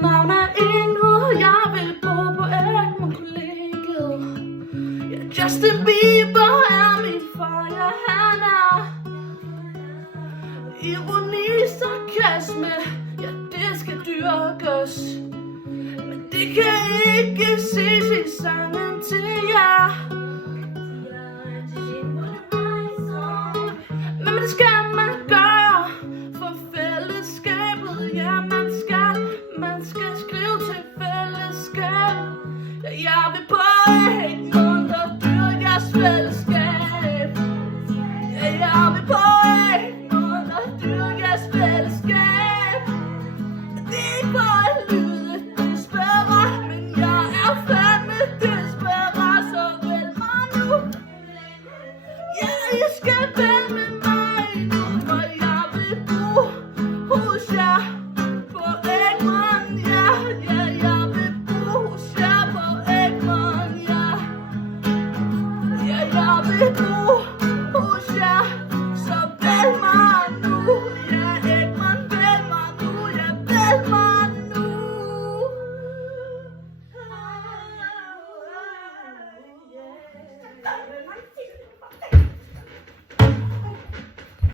navn er Ingrid, jeg vil bo på Egmont-kollegiet. Ja, Justin Bieber er min far, ja han er. Ironi, sarkasme, ja det skal dyrkes, men det kan ikke ses i sangen til jer. Men det skal man gøre for fællesskabet. Ja, man skal skrive til fællesskabet. Ja, jeg vil på Egmont og dyrke jeres fællesskab. Ja, jeg vil på Egmont og dyrke jeres fællesskab. Det er ikke for at lyde desperat, men jeg er fandme desperat, så vælg mig nu. Ja, I skal vælge mig.